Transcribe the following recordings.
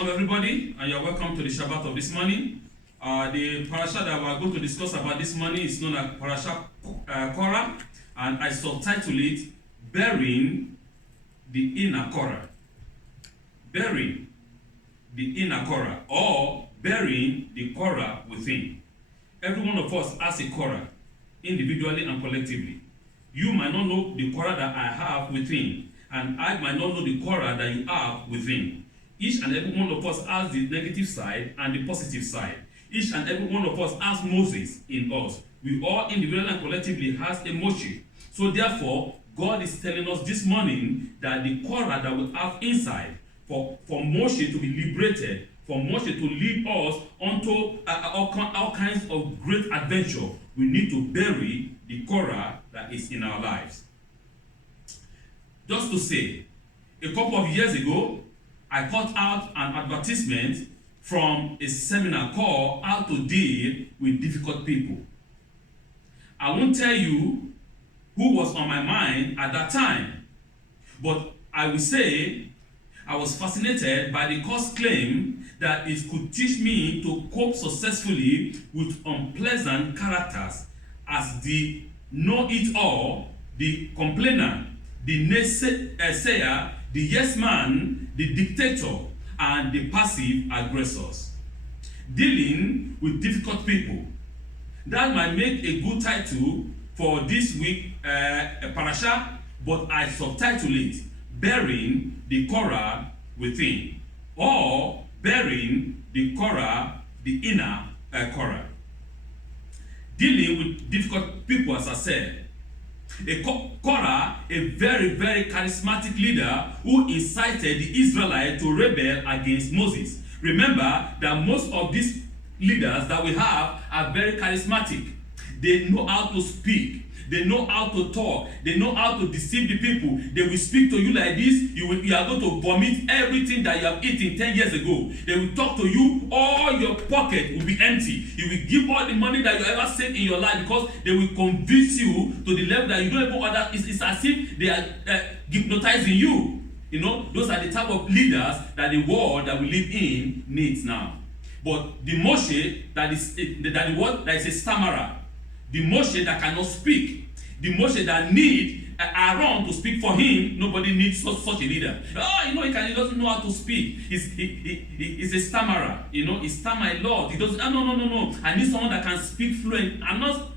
Shalom everybody, and you're welcome to the Shabbat of this morning. The parasha that we're going to discuss about this morning is known as Parashat Korah, and I subtitle it, Bearing the Inner Korah. Bearing the Inner Korah, or bearing the Korah within. Every one of us has a Korah, individually and collectively. You might not know the Korah that I have within, and I might not know the Korah that you have within. Each and every one of us has the negative side and the positive side. Each and every one of us has Moses in us. We all individually and collectively has a Moshe. So therefore, God is telling us this morning that the Korah that we have inside, for Moshe to be liberated, for Moshe to lead us onto all kinds of great adventure, we need to bury the Korah that is in our lives. Just to say, a couple of years ago, I cut out an advertisement from a seminar called How to Deal with Difficult People. I won't tell you who was on my mind at that time, but I will say I was fascinated by the course claim that it could teach me to cope successfully with unpleasant characters as the know-it-all, the complainer, the naysayer, the yes man, the dictator, and the passive aggressors. Dealing with difficult people. That might make a good title for this week parasha, but I subtitle it, Bearing the Korah Within, or Bearing the Korah, the Inner Korah. Dealing with difficult people, as I said. Korah, a very, very charismatic leader who incited the Israelites to rebel against Moses. Remember that most of these leaders that we have are very charismatic. They know how to speak. They know how to talk. They know how to deceive the people. They will speak to you like this. You are going to vomit everything that you have eaten 10 years ago. They will talk to you. All your pocket will be empty. You will give all the money that you ever saved in your life because they will convince you to the level that you don't even order. It's as if they are hypnotizing you. You know, those are the type of leaders that the world that we live in needs now. But the Moshe that is a stammerer, the Moshe that cannot speak, the Moshe that need Aaron to speak for him, nobody needs such a leader. Oh, you know, he doesn't know how to speak. He's a stammerer. You know, he stammer a lot. He doesn't. No. I need someone that can speak fluent.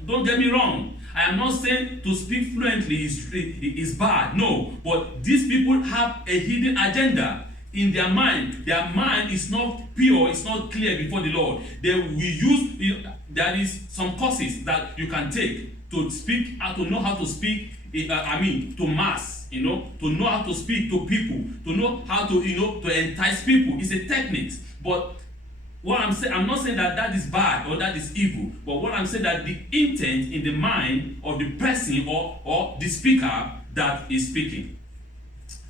Don't get me wrong. I am not saying to speak fluently is bad. No, but these people have a hidden agenda in their mind. Their mind is not pure, it's not clear before the Lord. They will use, there is some courses that you can take to speak, to know how to speak, to mass, to know how to speak to people, to know how to, to entice people. It's a technique. But what I'm saying, I'm not saying that is bad or that is evil, but what I'm saying that the intent in the mind of the person or the speaker that is speaking.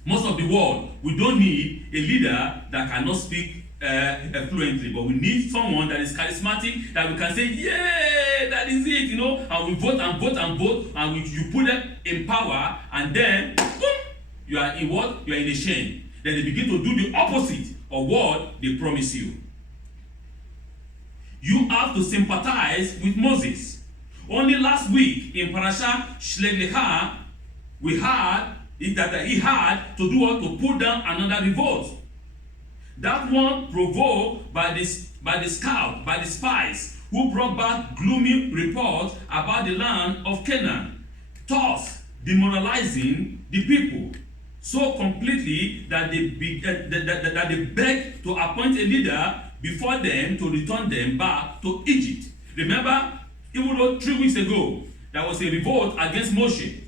Most of the world, we don't need a leader that cannot speak fluently, but we need someone that is charismatic, that we can say, yeah, that is it, and we vote, and you put them in power, and then, boom, you are in what? You are in a shame. Then they begin to do the opposite of what they promise you. You have to sympathize with Moses. Only last week, in Parashat Shelah-Lekha, we had that he had to do what? To put down another revolt. That one provoked by the scout, by the spies, who brought back gloomy reports about the land of Canaan, thus demoralizing the people so completely that they begged to appoint a leader before them to return them back to Egypt. Remember, even though 3 weeks ago there was a revolt against Moshe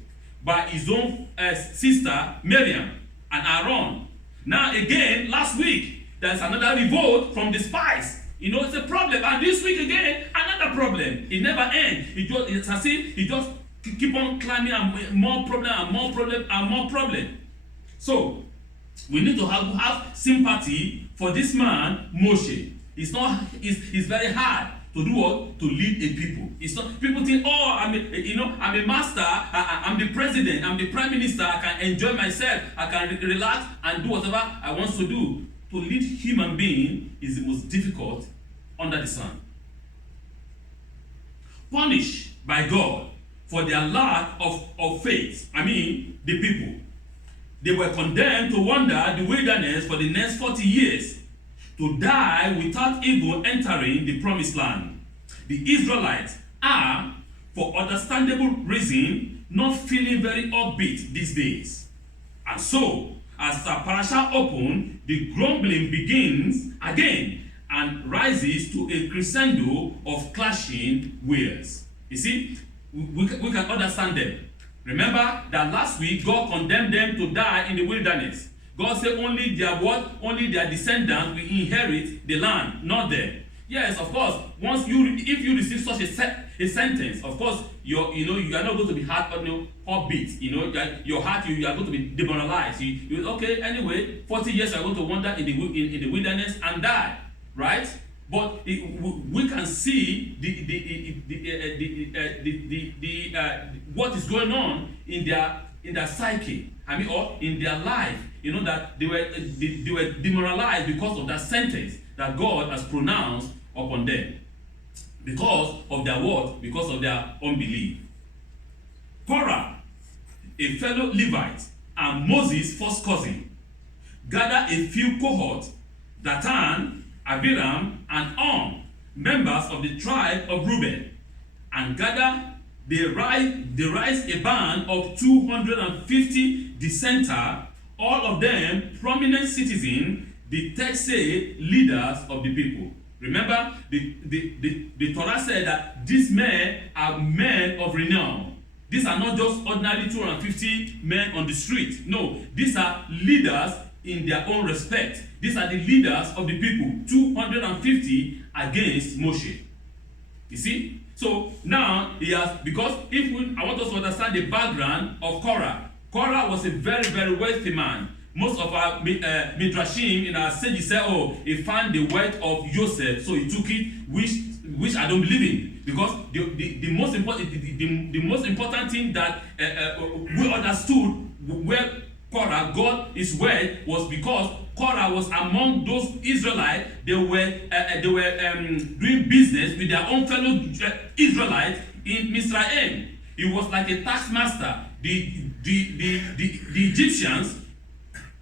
by his own sister Miriam and Aaron. Now again, last week, there's another revolt from the spies. It's a problem. And this week again, another problem. It never ends. It's as if it just keep on climbing and more problem and more problem and more problem. So, we need to have sympathy for this man, Moshe. It's very hard to do what? To lead a people. It's not, people think, oh, I'm a master, I'm the president, I'm the prime minister, I can enjoy myself, I can relax and do whatever I want to do. to lead human being is the most difficult under the sun. Punished by God for their lack of faith. The people. They were condemned to wander the wilderness for the next 40 years, to die without even entering the promised land. The Israelites are, for understandable reason, not feeling very upbeat these days. And so, as the parasha opens, the grumbling begins again and rises to a crescendo of clashing wills. You see, we can understand them. Remember that last week God condemned them to die in the wilderness. God said only their descendants will inherit the land, not them. Yes, of course. If you receive such a sentence, of course, you are not going to be upbeat. Your heart, you are going to be demoralized. Okay, anyway, 40 years you are going to wander in the wilderness and die, right? But we can see what is going on in their psyche. Or in their life, that they were demoralized because of that sentence that God has pronounced upon them, because of their what? Because of their unbelief. Korah, a fellow Levite and Moses' first cousin, gathered a few cohorts, Dathan, Abiram, and members of the tribe of Reuben, and they raised a band of 250 dissenters, all of them prominent citizens, the text say leaders of the people. Remember, the Torah said that these men are men of renown. These are not just ordinary 250 men on the street. No, these are leaders in their own respect. These are the leaders of the people, 250 against Moshe. You see? So now because I want us to understand the background of Korah. Korah was a very, very wealthy man. Most of our midrashim in our sages say, he found the wealth of Joseph, so he took it, which I don't believe in, because the most important thing that we understood where Korah got his wealth was because Korah was among those Israelites. They were doing business with their own fellow Israelites in Mizraim. He was like a taskmaster. The Egyptians,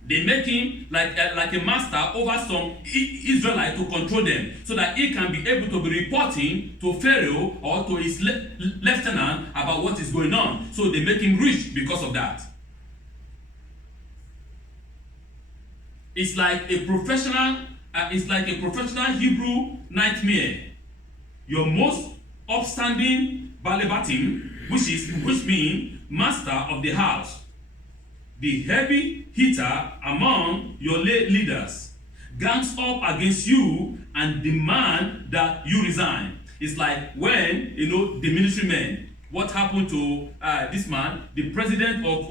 they make him like a master over some Israelites to control them, so that he can be able to be reporting to Pharaoh or to his lieutenant about what is going on. So they make him rich because of that. It's like a professional Hebrew nightmare. Your most upstanding balebatim, which means master of the house, the heavy hitter among your leaders, gangs up against you and demand that you resign. It's like when the military men. What happened to this man, the president of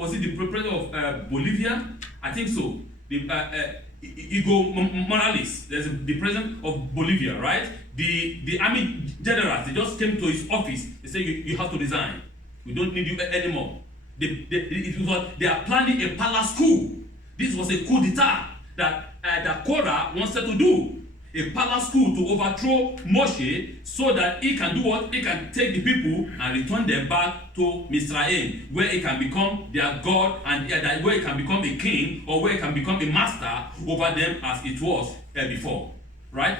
Bolivia? I think so. Evo Morales, the president of Bolivia, right? The army generals, they just came to his office. They say you have to resign. We don't need you anymore. They are planning a palace coup. This was a coup d'etat that Korah wanted to do. A palace coup to overthrow Moshe, so that he can do what? He can take the people and return them back to Mizraim, where he can become their God, and where he can become a king, or where he can become a master over them as it was before. Right?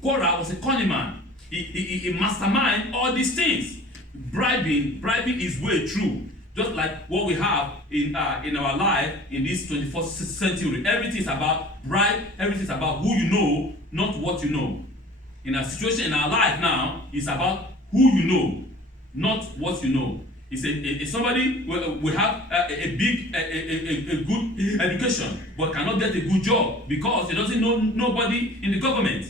Korah was a cunning man. He masterminded all these things. Bribing his way through. Just like what we have in our life in this 21st century. Everything is about bribe, everything is about who you know, not what you know. In our situation in our life now, it's about who you know, not what you know. It's somebody will have a good education, but cannot get a good job because he doesn't know nobody in the government.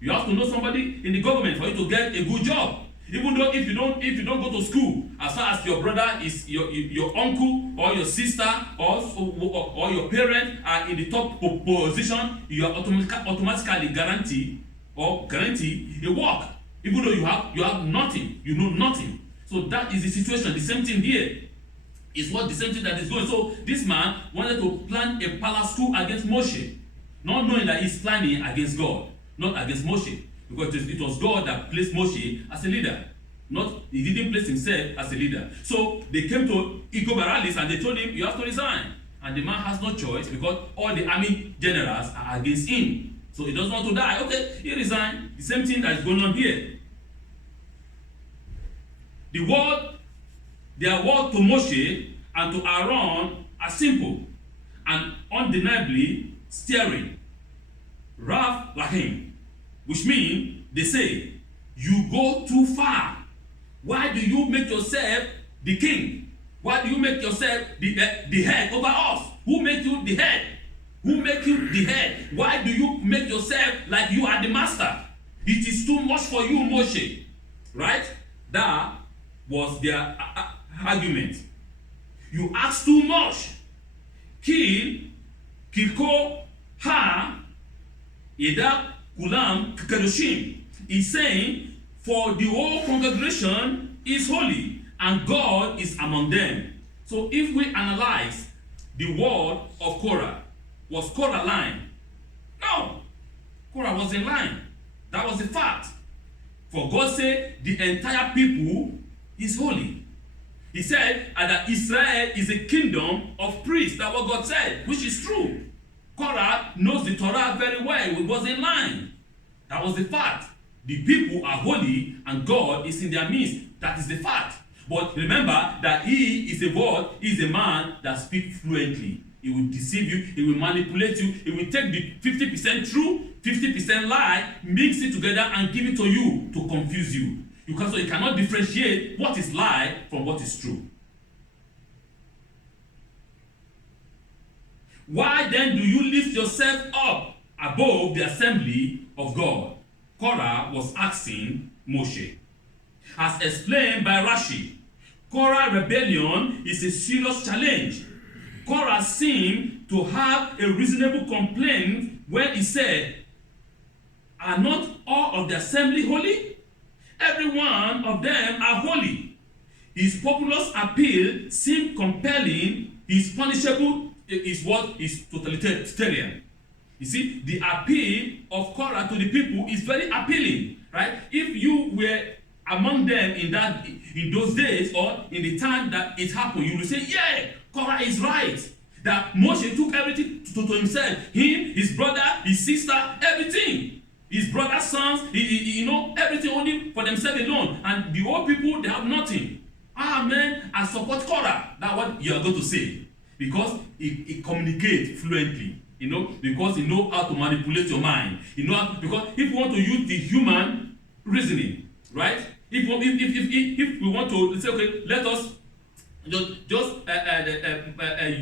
You have to know somebody in the government for you to get a good job. Even though if you don't go to school, as far as your brother is your uncle or your sister or your parent are in the top position, you are automatically guarantee a work. Even though you have nothing, you know nothing. So that is the situation. The same thing here. It's what the same thing that is going. So this man wanted to plan a palace coup against Moshe, not knowing that he's planning against God, not against Moshe, because it was God that placed Moshe as a leader. Not, he didn't place himself as a leader. So they came to Igobaralis and they told him, you have to resign. And the man has no choice because all the army generals are against him. So he doesn't want to die. Okay, he resigned. The same thing that is going on here. Their word to Moshe and to Aaron are simple and undeniably steering. Rav Lahim, which means they say, you go too far. Why do you make yourself the king? Why do you make yourself the head over us? Who made you the head? Who make you the head? Why do you make yourself like you are the master? It is too much for you, Moshe. Right? That was their argument. You ask too much. Kilko ha Eda Kulam Kedoshim is saying, for the whole congregation is holy and God is among them. So if we analyze the word of Korah, was Korah lying? No. Korah was in line. That was the fact. For God said the entire people is holy. He said that Israel is a kingdom of priests. That's what God said, which is true. Korah knows the Torah very well. It was in line. That was the fact. The people are holy and God is in their midst. That is the fact. But remember that he is a man that speaks fluently. He will deceive you, he will manipulate you, he will take the 50% true, 50% lie, mix it together and give it to you to confuse you. So you cannot differentiate what is lie from what is true. Why then do you lift yourself up above the assembly of God? Korah was asking Moshe. As explained by Rashi, Korah rebellion is a serious challenge. Korah seemed to have a reasonable complaint when he said, are not all of the assembly holy? Every one of them are holy. His populous appeal seemed compelling. His punishable is what is totalitarian. You see, the appeal of Korah to the people is very appealing, right? If you were among them in those days or in the time that it happened, you will say, yeah, Korah is right. That Moshe took everything to himself. Him, his brother, his sister, everything. His brother's sons, everything only for themselves alone. And the old people, they have nothing. Man, I support Korah. That's what you are going to say. Because it communicates fluently. Because he knows how to manipulate your mind. Because if you want to use the human reasoning, right? If we want to say, okay, let us just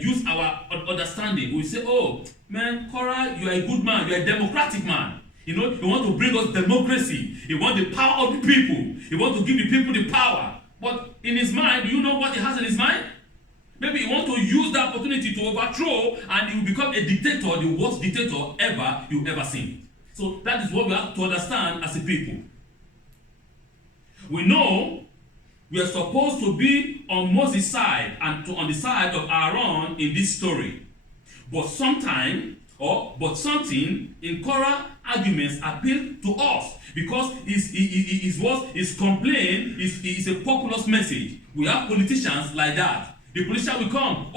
use our understanding. We say, oh, man, Korah, you are a good man. You are a democratic man. You want to bring us democracy. You want the power of the people. You want to give the people the power. But in his mind, do you know what he has in his mind? Maybe you want to use the opportunity to overthrow and he will become a dictator, the worst dictator you've ever seen. So that is what we have to understand as a people. We know we are supposed to be on Moses' side and on the side of Aaron in this story. But something in Korah arguments appeal to us because his complaint is a populous message. We have politicians like that. The politician will come,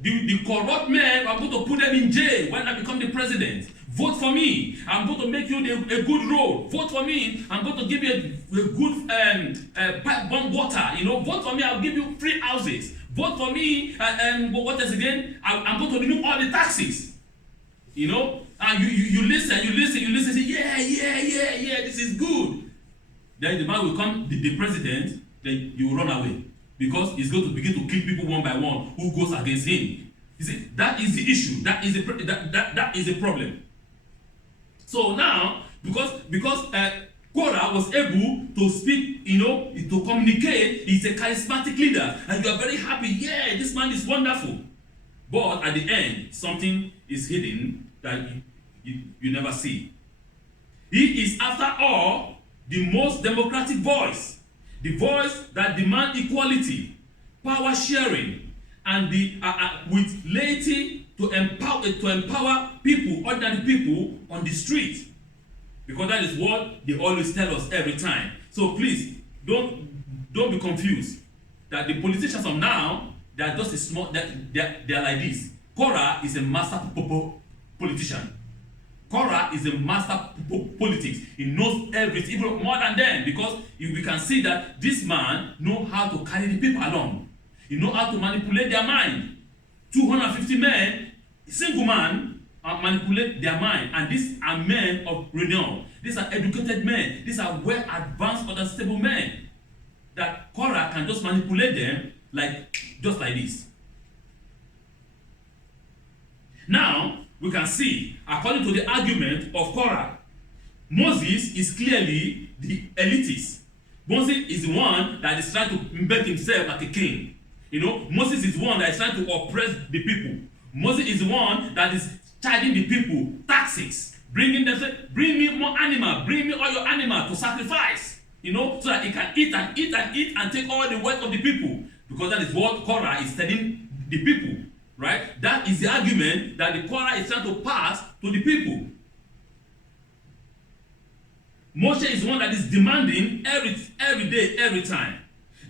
the corrupt men, I'm going to put them in jail when I become the president. Vote for me. I'm going to make you a good road. Vote for me. I'm going to give you a good pipe water. Vote for me. I'll give you free houses. Vote for me. What else again? I'm going to remove all the taxes. And you listen. Say, yeah. This is good. Then the man will come, the president. Then you will run away. Because he's going to begin to kill people one by one who goes against him. You see, that is the issue. That is the problem. So now, because Korah was able to speak, to communicate, he's a charismatic leader, and you are very happy. Yeah, this man is wonderful. But at the end, something is hidden that you never see. He is, after all, the most democratic voice. The voice that demands equality, power sharing, and the with laity to empower people, ordinary people on the street, because that is what they always tell us every time. So please don't be confused that the politicians of now, they are just a small, they are like this. Korah is a master politician. Korah is a master politics. He knows everything, even more than them, because we can see that this man knows how to carry the people along. He knows how to manipulate their mind. 250 men, single man, manipulate their mind. And these are men of renown. These are educated men. These are well advanced, understandable men. That Korah can just manipulate them just like this. Now, we can see, according to the argument of Korah, Moses is clearly the elitist. Moses is the one that is trying to make himself like a king. Moses is the one that is trying to oppress the people. Moses is the one that is charging the people taxes, bringing them, bring me more animal, bring me all your animal to sacrifice, so that he can eat and eat and eat and take all the wealth of the people. Because that is what Korah is telling the people, right? That is the argument that the Korah is trying to pass to the people. Moshe is the one that is demanding every day, every time.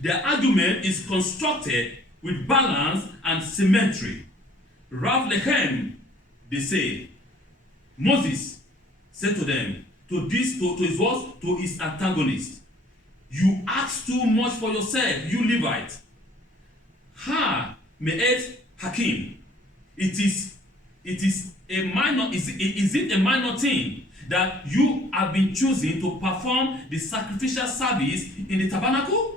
Their argument is constructed with balance and symmetry. Rav Lechem, they say, Moses said to them, to his antagonist, you ask too much for yourself, you Levite. Ha, me'et hakim. Is it a minor thing that you have been choosing to perform the sacrificial service in the tabernacle?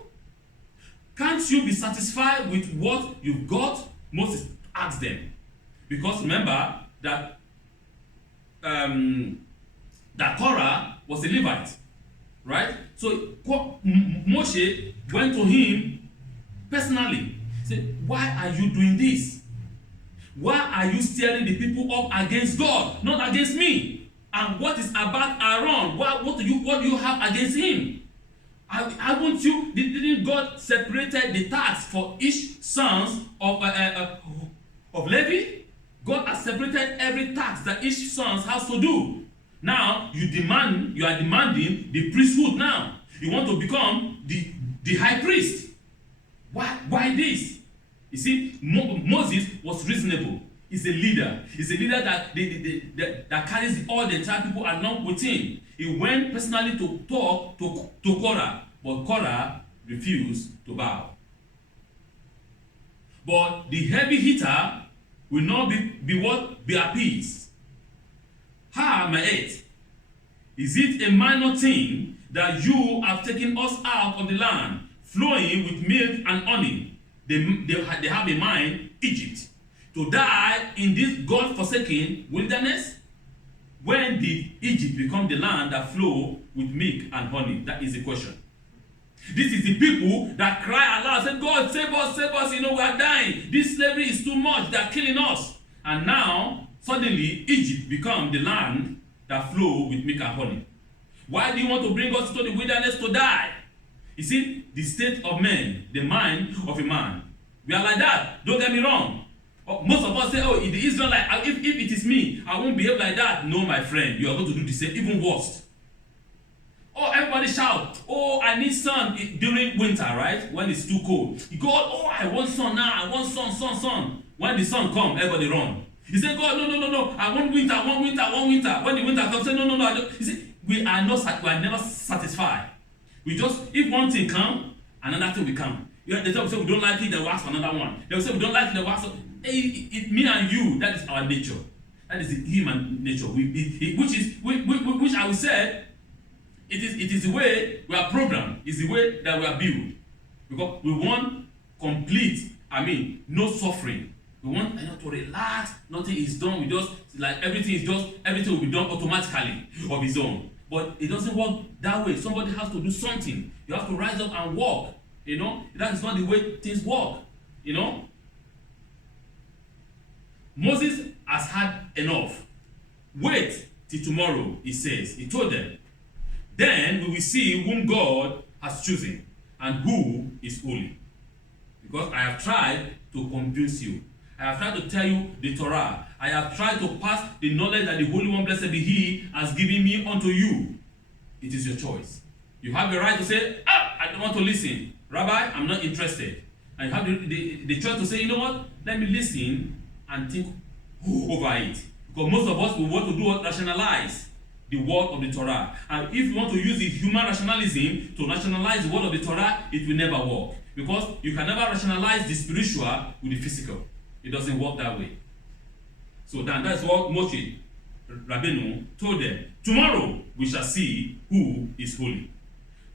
Can't you be satisfied with what you've got? Moses asked them. Because remember that Korah was a Levite, right? So Moshe went to him personally. Said, why are you doing this? Why are you steering the people up against God, not against me? And what is about Aaron? What do you have against him? Haven't you? Didn't God separated the tax for each sons of Levi? God has separated every tax that each sons has to do. Now you are demanding the priesthood. Now you want to become the high priest. Why this? You see, Moses was reasonable. He's a leader. He's a leader that carries all the entire people along with him. He went personally to talk to Korah, but Korah refused to bow. But the heavy hitter will not be appeased. Ha, my eight. Is it a minor thing that you have taken us out of the land, flowing with milk and honey? They have in mind Egypt, to die in this God-forsaken wilderness? When did Egypt become the land that flow with milk and honey? That is the question. This is the people that cry aloud, say, God, save us, we are dying. This slavery is too much, they are killing us. And now, suddenly, Egypt becomes the land that flow with milk and honey. Why do you want to bring us to the wilderness to die? You see, the state of man, the mind of a man. We are like that, don't get me wrong. Most of us say, oh, the Israelite, if it is me, I won't behave like that. No, my friend, you are going to do the same, even worse. Oh, everybody shout, oh, I need sun during winter, right? When it's too cold. You go, oh, I want sun now, I want sun. When the sun comes, everybody run. You say, God, no, I want winter. When the winter comes, say, no, I don't. You see, we are never satisfied. We just, if one thing comes, another thing will come. They say we don't like it, they will ask for another one. They will say we don't like it, they will ask for, me and you, that is our nature. That is the human nature. Which I will say, it is the way we are programmed. It's the way that we are built. Because we want complete, no suffering. We want to relax. Nothing is done. We just everything will be done automatically of its own. But it doesn't work that way. Somebody has to do something. You have to rise up and walk. That is not the way things work. Moses has had enough. Wait till tomorrow, he says. He told them. Then we will see whom God has chosen and who is holy. Because I have tried to convince you. I have tried to tell you the Torah. I have tried to pass the knowledge that the Holy One, blessed be He, has given me unto you. It is your choice. You have the right to say, I don't want to listen. Rabbi, I'm not interested. And you have the choice to say, you know what? Let me listen and think over it. Because most of us will want to do what? Rationalize the word of the Torah. And if you want to use the human rationalism to rationalize the word of the Torah, it will never work. Because you can never rationalize the spiritual with the physical. It doesn't work that way. So that's what Moshe Rabbeinu told them. Tomorrow we shall see who is holy.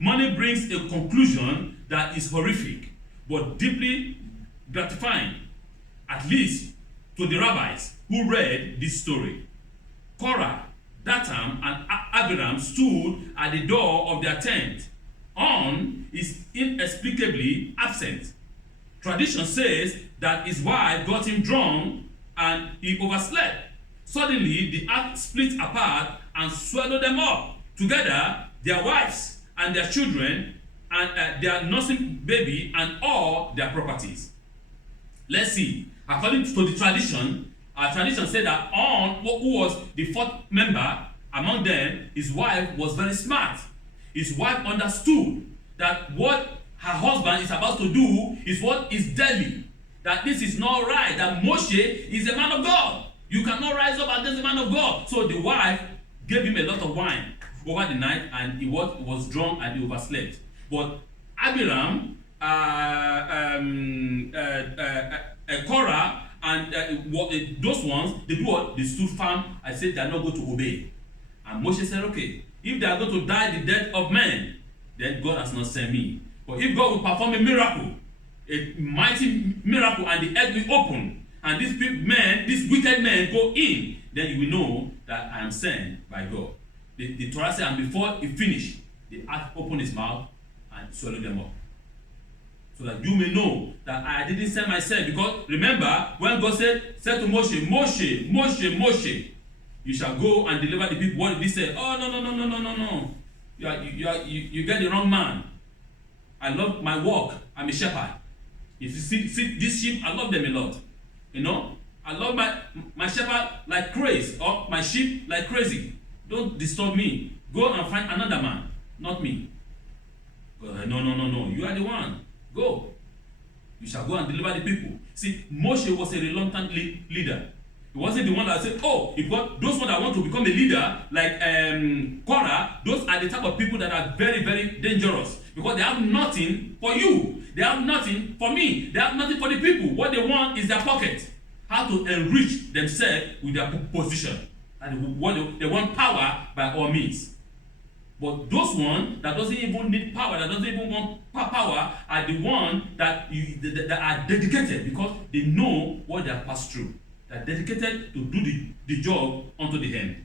Money brings a conclusion that is horrific, but deeply gratifying, at least to the rabbis who read this story. Korah, Dathan, and Abiram stood at the door of their tent. On is inexplicably absent. Tradition says that his wife got him drunk and he overslept. Suddenly, the ark split apart and swallowed them up. Together, their wives and their children and their nursing baby and all their properties. Let's see. According to the tradition, our tradition said that On, who was the fourth member among them, his wife was very smart. His wife understood that what her husband is about to do is what is deadly. That this is not right. That Moshe is a man of God. You cannot rise up against the man of God. So the wife gave him a lot of wine over the night, and he was drunk and he overslept. But Abiram, Korah, and those ones, they do what? They stood firm and said they are not going to obey. And Moshe said, okay, if they are going to die the death of men, then God has not sent me. But if God will perform a miracle, a mighty miracle, and the earth will open, and these wicked men go in, then you will know that I am sent by God. The Torah says, and before he finished, the earth opened his mouth and swallowed them up. So that you may know that I didn't send myself. Because remember, when God said to Moshe, Moshe, you shall go and deliver the people. What did he say? Oh, no. You get the wrong man. I love my work. I'm a shepherd. If you see this sheep, I love them a lot. You know, I love my shepherd like crazy, or my sheep like crazy. Don't disturb me. Go and find another man, not me. No. You are the one. Go. You shall go and deliver the people. See, Moshe was a reluctant leader. He wasn't the one that said, if God, those ones that want to become a leader, like Korah, those are the type of people that are very, very dangerous. Because they have nothing for you. They have nothing for me. They have nothing for the people. What they want is their pocket. How to enrich themselves with their position. And they want power by all means. But those ones that doesn't even need power, that doesn't even want power, are the ones that are dedicated because they know what they have passed through. They are dedicated to do the job unto the end.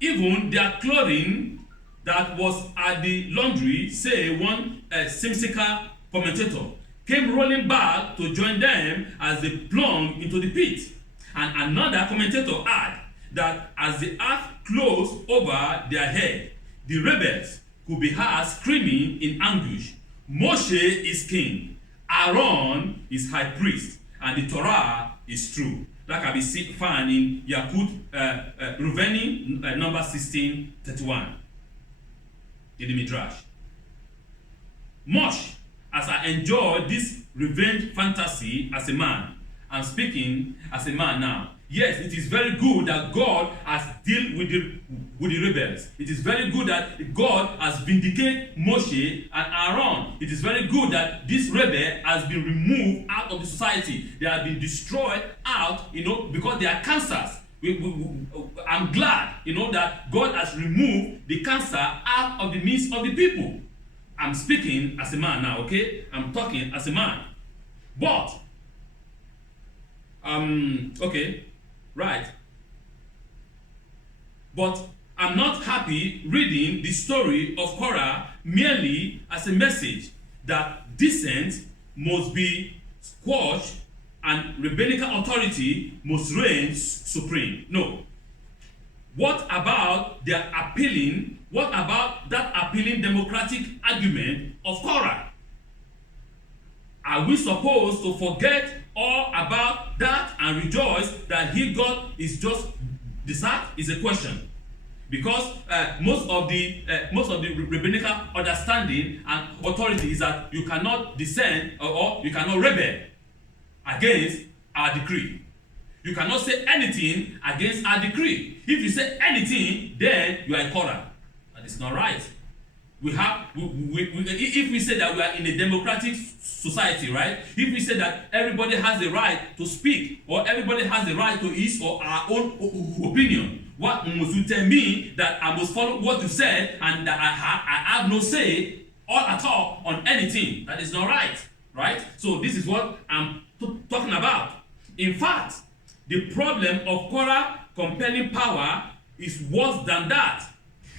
Even their clothing that was at the laundry, say one Simsika commentator, came rolling back to join them as they plunged into the pit. And another commentator added that as the earth closed over their head, the rebels could be heard screaming in anguish, Moshe is king, Aaron is high priest, and the Torah is true. That can be found in Yakut Ruveni, number 1631. In the Midrash. Much as I enjoy this revenge fantasy as a man, I'm speaking as a man now. Yes, it is very good that God has dealt with the rebels. It is very good that God has vindicated Moshe and Aaron. It is very good that this rebel has been removed out of the society. They have been destroyed out, because they are cancers. I'm glad, that God has removed the cancer out of the midst of the people. I'm speaking as a man now, okay? I'm talking as a man. But, okay, right. But I'm not happy reading the story of Korah merely as a message that dissent must be squashed and rabbinical authority must reign supreme. No. What about that appealing democratic argument of Korah? Are we supposed to forget all about that and rejoice that he got is just desert? Is a question. Because most of the rabbinical understanding and authority is that you cannot dissent or you cannot rebel against our decree. You cannot say anything against our decree. If you say anything, then you are a Korah. That is not right. If we say that we are in a democratic society, right? If we say that everybody has the right to speak or everybody has the right to his or our own opinion, what must you tell me that I must follow what you said and that I have no say all at all on anything? That is not right, right? So this is what I'm talking about. In fact, the problem of Korah compelling power is worse than that.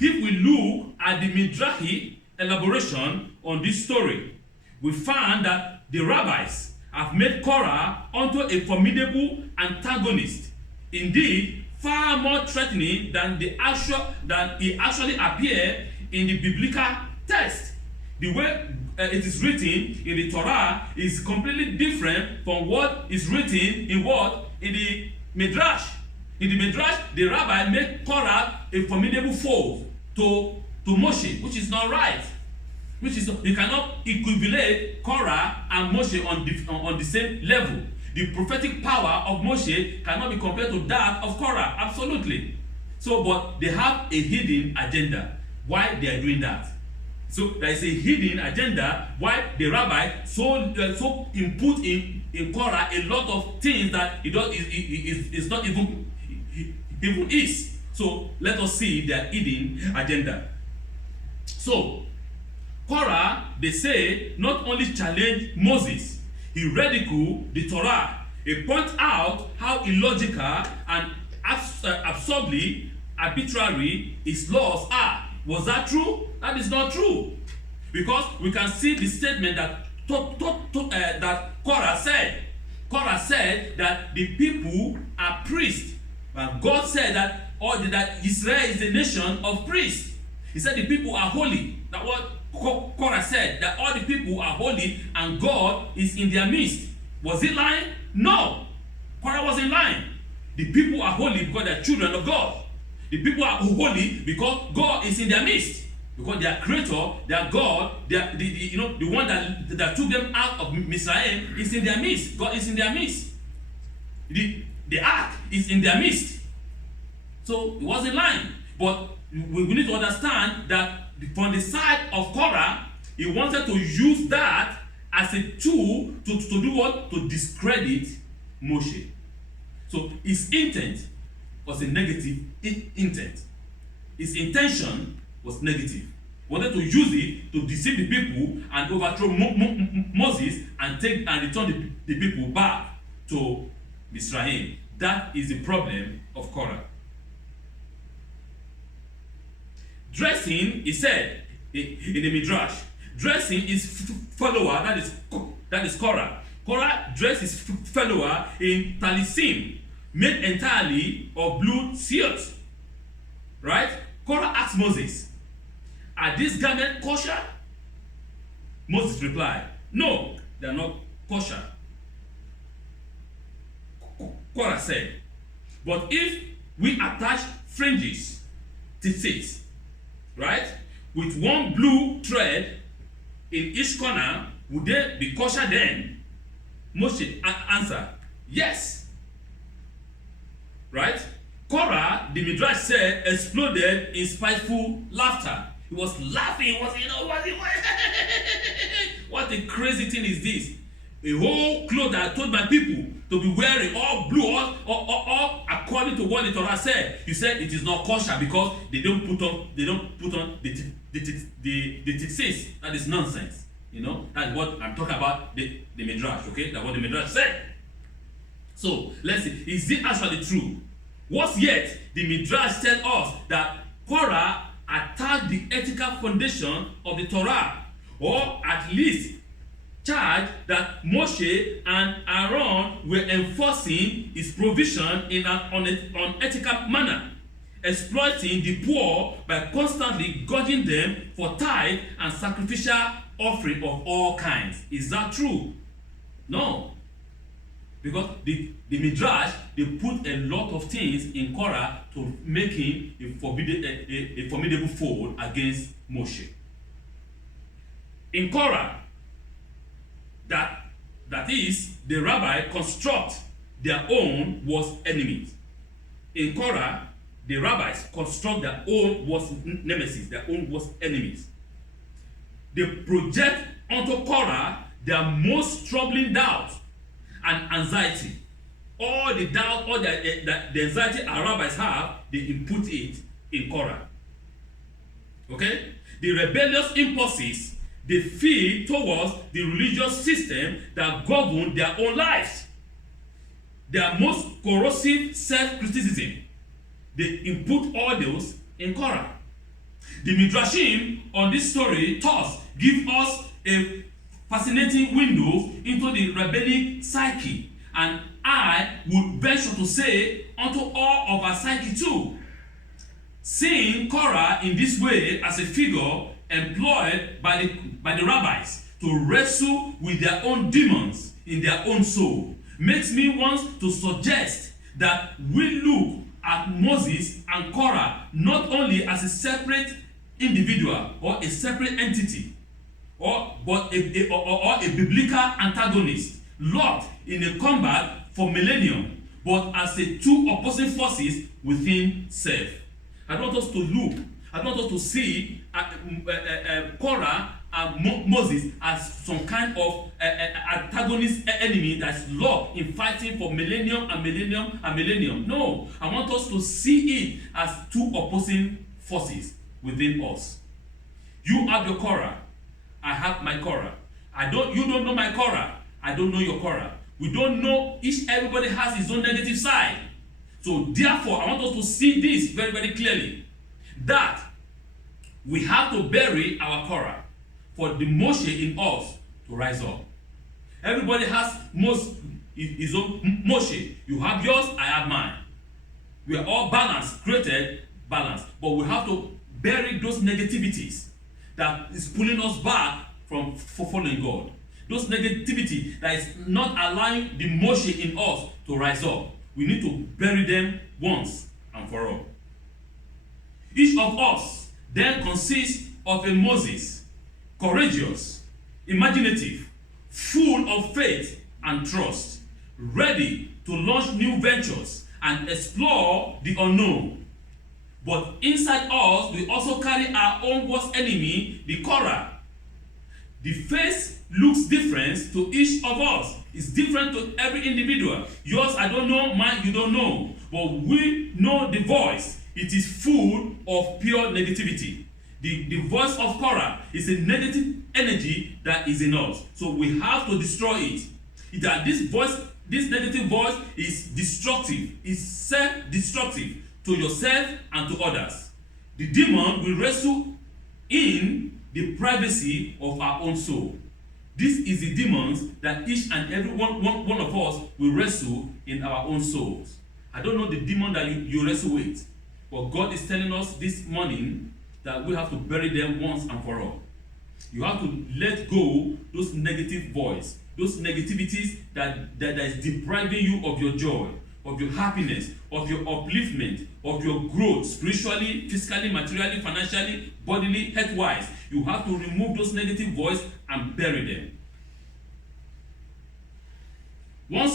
If we look at the Midrashi elaboration on this story, we find that the rabbis have made Korah onto a formidable antagonist, indeed far more threatening than he actually appeared in the biblical text. The way it is written in the Torah is completely different from what is written in the Midrash. In the Midrash, the rabbi made Korah a formidable foe to Moshe, which is not right. You cannot equivalent Korah and Moshe on the same level. The prophetic power of Moshe cannot be compared to that of Korah. Absolutely. So, but they have a hidden agenda. Why they are doing that? So there is a hidden agenda why the rabbi so input in Korah a lot of things that it's not even is. So let us see their hidden agenda. So Korah, they say, not only challenged Moses, he ridiculed the Torah. He point out how illogical and absurdly arbitrary his laws are. Was that true? That is not true. Because we can see the statement that that Korah said. Korah said that the people are priests. But God said that Israel is a nation of priests. He said the people are holy. That's what Korah said, that all the people are holy and God is in their midst. Was he lying? No. Korah wasn't lying. The people are holy because they are children of God. The people are holy because God is in their midst. Because their creator, their God, the one that took them out of Mizraim is in their midst. God is in their midst. The ark is in their midst. So he wasn't lying. But we need to understand that from the side of Korah, he wanted to use that as a tool to do what? To discredit Moshe. So his intent was a negative intent. His intention was negative. He wanted to use it to deceive the people and overthrow Moses and return the people back to Mizraim. That is the problem of Korah. Dressing, he said in the Midrash, dressing his follower, that is Korah. Korah dressed his follower in talisim, made entirely of blue silk. Right? Korah asked Moses, are these garments kosher? Moses replied, no, they are not kosher. Korah said, but if we attach fringes, tzitzit, right, with one blue thread in each corner, would they be kosher then? Moshe answered, yes. Right? Korah, the Midrash said, exploded in spiteful laughter. He was laughing. What a crazy thing is this? A whole cloth that I told my people to be wearing, all blue, all according to what the Torah said. You said it is not kosher because they don't put on the tzitzit. That is nonsense. You know, that's what I'm talking about, the Midrash, okay? That's what the Midrash said. So let's see, is it actually true? Worse yet, the Midrash tells us that Korah attacked the ethical foundation of the Torah, or at least charged that Moshe and Aaron were enforcing his provision in an unethical manner, exploiting the poor by constantly gouging them for tithe and sacrificial offering of all kinds. Is that true? No. Because the Midrash, they put a lot of things in Korah to make him a formidable foe against Moshe. In Korah, that is, the rabbi construct their own worst enemies. In Korah, the rabbis construct their own worst nemesis, their own worst enemies. They project onto Korah their most troubling doubt and anxiety. All the doubt, all the anxiety our rabbis have, they input it in Korah. Okay? The rebellious impulses they feel towards the religious system that govern their own lives. Their most corrosive self-criticism, they input all those in Korah. The Midrashim on this story thus give us a fascinating window into the rabbinic psyche, and I would venture to say unto all of our psyche too. Seeing Korah in this way as a figure employed by the rabbis to wrestle with their own demons in their own soul makes me want to suggest that we look at Moses and Korah not only as a separate individual or a separate entity, but a biblical antagonist locked in a combat for millennium, but as the two opposing forces within self. I want us to look, I want us to see Korah and Moses as some kind of antagonist enemy that's locked in fighting for millennium and millennium and millennium. No, I want us to see it as two opposing forces within us. You have your Korah, I have my Korah. You don't know my Korah, I don't know your Korah. We don't know, everybody has his own negative side. So therefore, I want us to see this very, very clearly, that we have to bury our Korah for the Moshe in us to rise up. Everybody has his own Moshe. You have yours, I have mine. We are all balanced, created balanced. But we have to bury those negativities that is pulling us back from following God. Those negativity that is not allowing the Moshe in us to rise up. We need to bury them once and for all. Each of us then consists of a Moses, courageous, imaginative, full of faith and trust, ready to launch new ventures and explore the unknown. But inside us, we also carry our own worst enemy, the Korah. The face looks different to each of us. It's different to every individual. Yours, I don't know. Mine, you don't know. But we know the voice. It is full of pure negativity. The voice of Korah is a negative energy that is in us. So we have to destroy it. This negative voice is destructive, is self-destructive to yourself and to others. The demon will wrestle in the privacy of our own soul. This is the demons that each and every one of us will wrestle in our own souls. I don't know the demon that you wrestle with, but God is telling us this morning that we have to bury them once and for all. You have to let go those negative voice, those negativities that is depriving you of your joy, of your happiness, of your upliftment, of your growth, spiritually, physically, materially, financially, bodily, health-wise. You have to remove those negative voice and bury them. One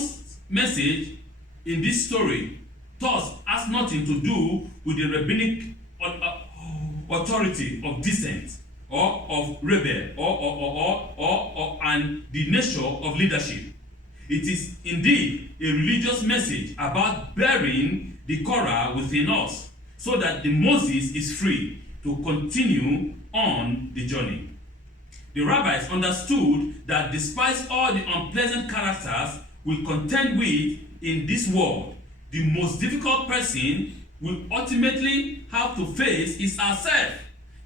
message in this story thus has nothing to do with the rabbinic authority of dissent or of rebel or and the nature of leadership. It is indeed a religious message about burying the Korah within us so that the Moses is free to continue on the journey. The rabbis understood that despite all the unpleasant characters we contend with in this world, the most difficult person we ultimately have to face is ourselves.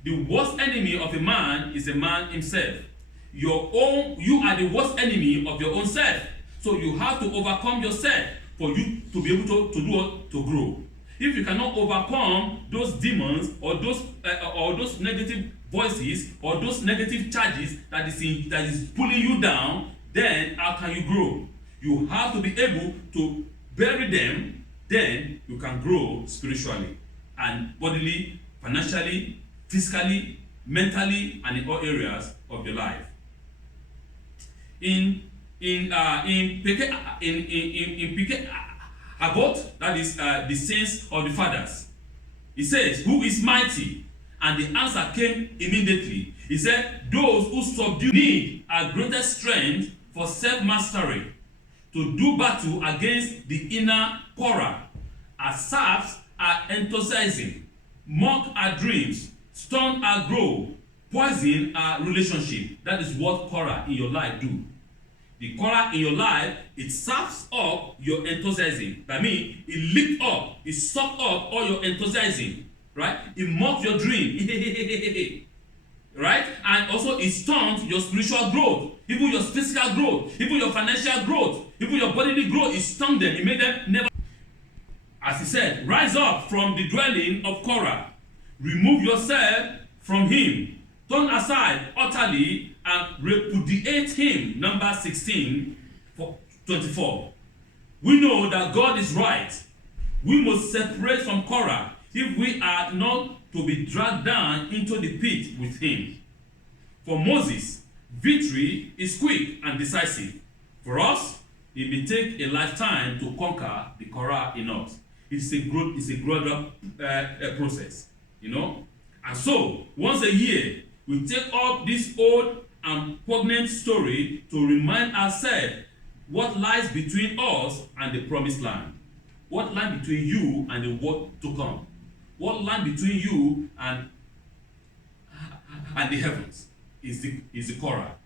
The worst enemy of a man is a man himself. You are the worst enemy of your own self. So you have to overcome yourself for you to be able to grow. If you cannot overcome those demons or those negative voices or those negative charges that is pulling you down, then how can you grow? You have to be able to bury them, then you can grow spiritually and bodily, financially, physically, mentally, and in all areas of your life. In Avot, that is the sense of the fathers. He says, who is mighty? And the answer came immediately. He said, those who subdue need a greater strength for self-mastery, to do battle against the inner Korra. Our serfs are enthusiasm, mock our dreams, stun our growth, poison our relationship. That is what Korra in your life do. The Korra in your life, it serves up your enthusiasm. That means it lift up, it suck up all your enthusiasm, right? It mocks your dream, right? And also it stuns your spiritual growth, even your physical growth, even your financial growth, even your bodily growth. It stuns them. It made them never. As he said, rise up from the dwelling of Korra, remove yourself from him, turn aside utterly and repudiate him. Number 16:24. We know that God is right. We must separate from Korra if we are not to be dragged down into the pit with him. For Moses, victory is quick and decisive. For us, it may take a lifetime to conquer the Korra in us. It's a gradual process, you know. And so, once a year, we take up this old and poignant story to remind ourselves what lies between us and the promised land. What lies between you and the world to come? What lies between you and the heavens is the Korra.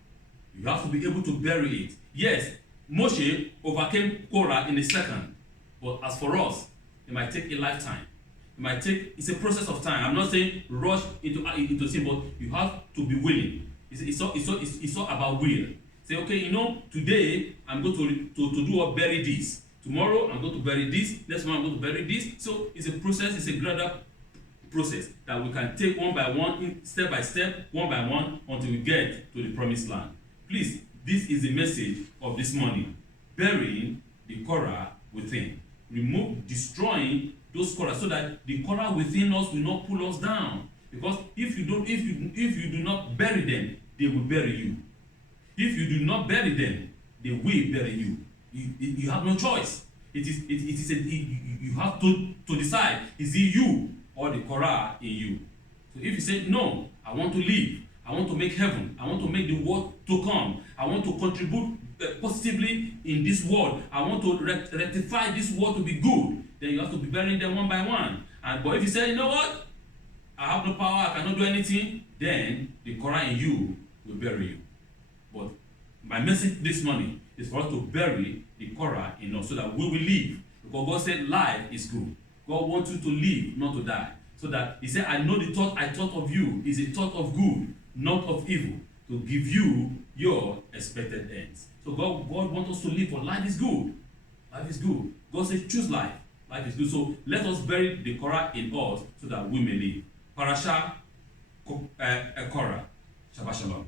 You have to be able to bury it. Yes, Moshe overcame Korra in a second, but as for us, it might take a lifetime. It's a process of time. I'm not saying rush into sin, but you have to be willing. It's all about will. Say, okay, you know, today I'm going to do or bury this. Tomorrow I'm going to bury this. Next month I'm going to bury this. So it's a process. It's a gradual process that we can take one by one, step by step, one by one, until we get to the promised land. Please, this is the message of this morning. Burying the Korra within. Destroying those Korra, so that the Korra within us will not pull us down. Because if you do not bury them, they will bury you. If you do not bury them, they will bury you. You have no choice. You have to decide, is it you or the Korra in you? So if you say, no, I want to live, I want to make heaven, I want to make the world to come, I want to contribute positively in this world, I want to rectify this world to be good, then you have to be burying them one by one. But if you say, you know what, I have no power, I cannot do anything, then the Korra in you will bury you. But my message this morning is for us to bury the Korra in us so that we will live. Because God said life is good. God wants you to live, not to die. So that he said, I know the thought I thought of you is a thought of good, not of evil, to give you your expected ends. So God wants us to live, for life is good. Life is good. God said, choose life. Life is good. So let us bury the Korra in us so that we may live. Parashat Korah. Shabbat Shalom.